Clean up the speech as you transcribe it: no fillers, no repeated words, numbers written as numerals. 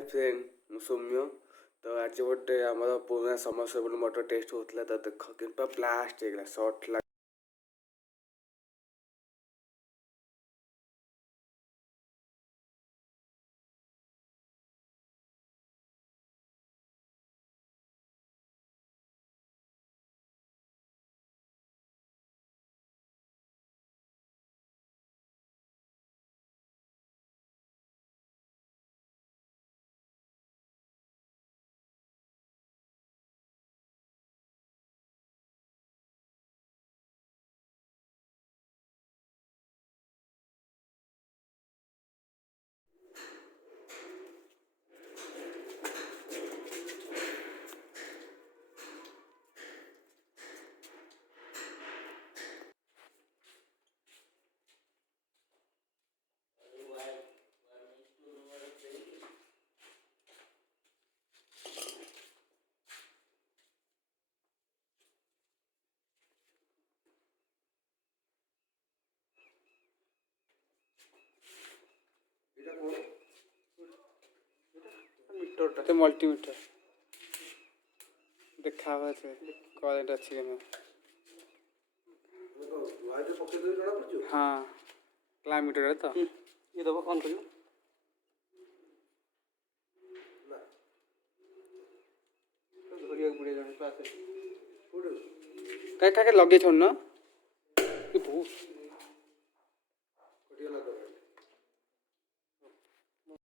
फ्रेंड मु सौम्य तो आज गोटे आम पुराना सबमर्सिबल मोटर टेस्ट होता तो देख कि ब्लास्ट हो सर्ट लग मीटर मल्टीमीटर देखा करेंट अच्छी हाँ किलोमीटर तो ये दबा ऑन करियो क्या लगे छोड़ना